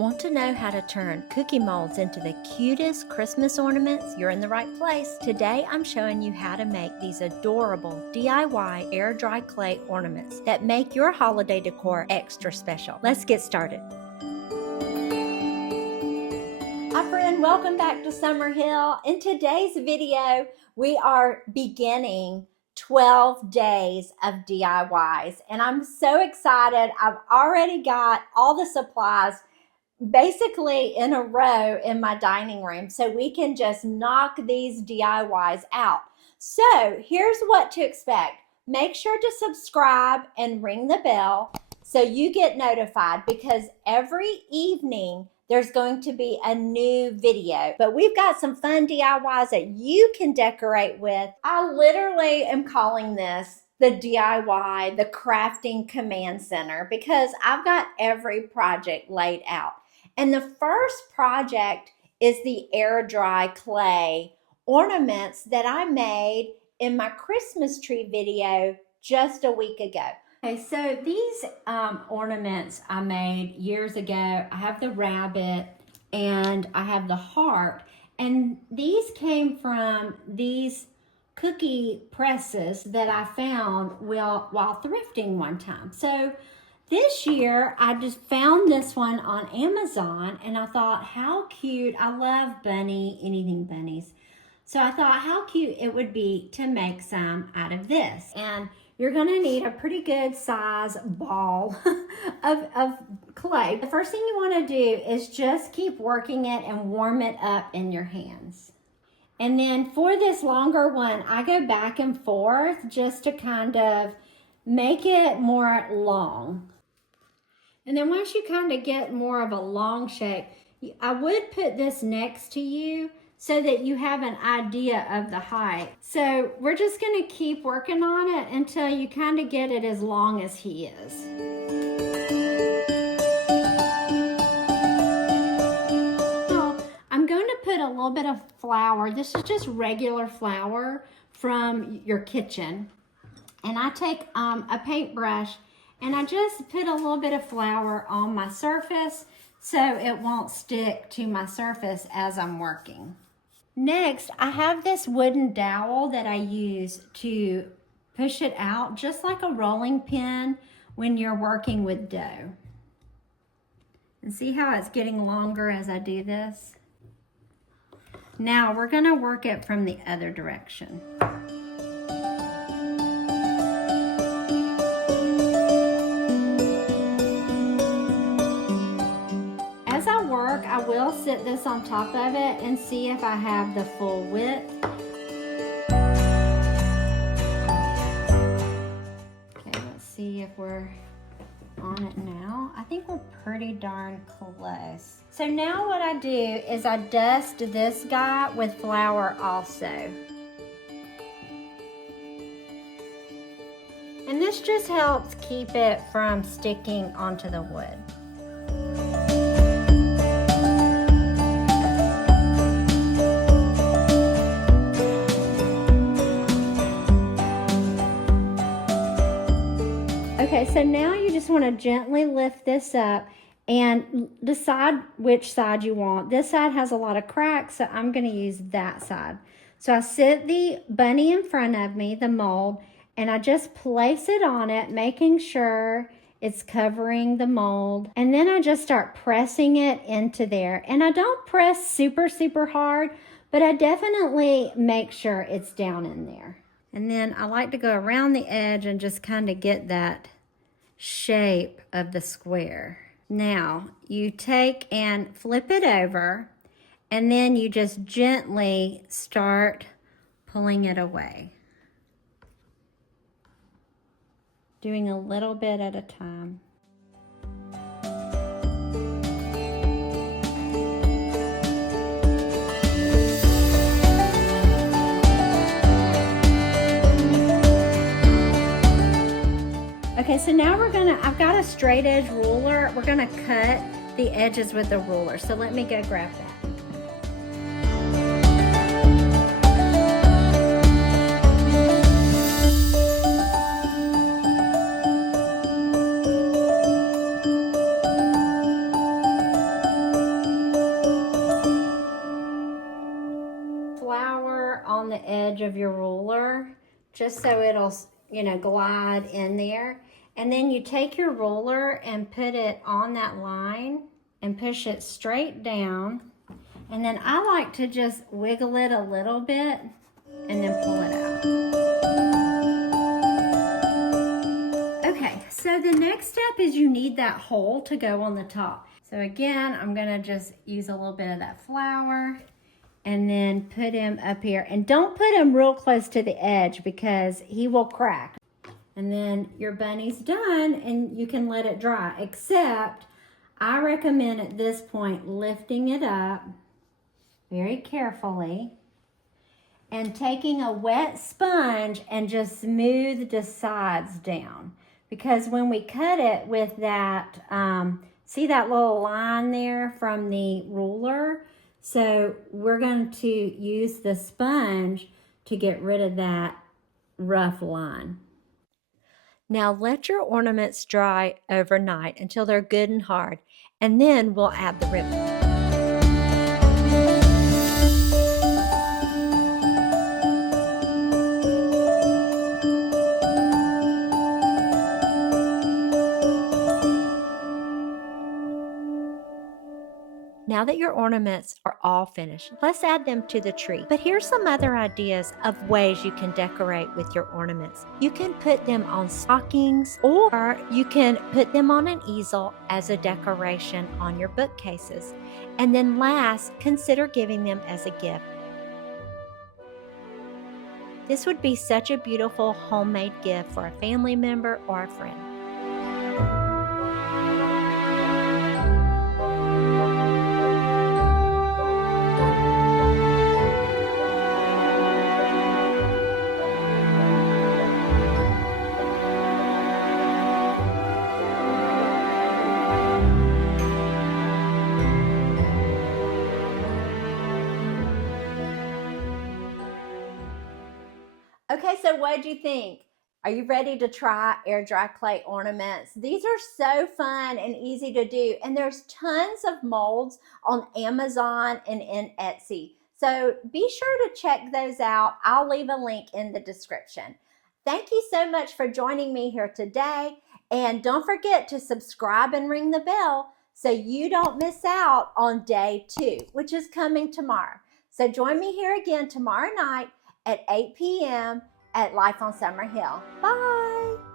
Want to know how to turn cookie molds into the cutest Christmas ornaments? You're in the right place. Today I'm showing you how to make these adorable DIY air dry clay ornaments that make your holiday decor extra special. Let's get started. Hi friend, welcome back to Summerhill. In today's video, we are beginning 12 days of DIYs and I'm so excited. I've already got all the supplies basically in a row in my dining room so we can just knock these DIYs out. So here's what to expect. Make sure to subscribe and ring the bell so you get notified, because every evening there's going to be a new video. But we've got some fun DIYs that you can decorate with. I literally am calling this the DIY, the Crafting Command Center, because I've got every project laid out. And the first project is the air dry clay ornaments that I made in my Christmas tree video just a week ago. Okay, so these ornaments I made years ago. I have the rabbit and I have the heart, and these came from these cookie presses that I found while thrifting one time. So this year, I just found this one on Amazon, and I thought, how cute. I love anything bunnies. So I thought how cute it would be to make some out of this. And you're gonna need a pretty good size ball of clay. The first thing you wanna do is just keep working it and warm it up in your hands. And then for this longer one, I go back and forth just to kind of make it more long. And then once you kind of get more of a long shape, I would put this next to you so that you have an idea of the height. So we're just going to keep working on it until you kind of get it as long as he is. So I'm going to put a little bit of flour. This is just regular flour from your kitchen. And I take a paintbrush and I just put a little bit of flour on my surface so it won't stick to my surface as I'm working. Next, I have this wooden dowel that I use to push it out, just like a rolling pin when you're working with dough. And see how it's getting longer as I do this? Now we're gonna work it from the other direction. As I work, I will sit this on top of it and see if I have the full width. Okay, let's see if we're on it now. I think we're pretty darn close. So now what I do is I dust this guy with flour also. And this just helps keep it from sticking onto the wood. Okay, so now you just want to gently lift this up and decide which side you want. This side has a lot of cracks, so I'm going to use that side. So I sit the bunny in front of me, the mold, and I just place it on it, making sure it's covering the mold. And then I just start pressing it into there. And I don't press super, super hard, but I definitely make sure it's down in there. And then I like to go around the edge and just kind of get that shape of the square. Now you take and flip it over, and then you just gently start pulling it away. Doing a little bit at a time. Okay, so now I've got a straight edge ruler. We're gonna cut the edges with the ruler. So let me go grab that. edge of your ruler just so it'll, you know, glide in there. And then you take your ruler and put it on that line and push it straight down. And then I like to just wiggle it a little bit and then pull it out. Okay, so the next step is you need that hole to go on the top. So again, I'm gonna just use a little bit of that flour and then put him up here. And don't put him real close to the edge because he will crack. And then your bunny's done and you can let it dry, except I recommend at this point lifting it up very carefully and taking a wet sponge and just smooth the sides down. Because when we cut it with that, see that little line there from the ruler? So we're going to use the sponge to get rid of that rough line. Now let your ornaments dry overnight until they're good and hard, and then we'll add the ribbon. Now that your ornaments are all finished, let's add them to the tree. But here's some other ideas of ways you can decorate with your ornaments. You can put them on stockings, or you can put them on an easel as a decoration on your bookcases. And then last, consider giving them as a gift. This would be such a beautiful homemade gift for a family member or a friend. Okay, so what did you think? Are you ready to try air dry clay ornaments? These are so fun and easy to do, and there's tons of molds on Amazon and in Etsy. So be sure to check those out. I'll leave a link in the description. Thank you so much for joining me here today, and don't forget to subscribe and ring the bell so you don't miss out on day 2, which is coming tomorrow. So join me here again tomorrow night at 8 p.m. at Life on Summer Hill. Bye.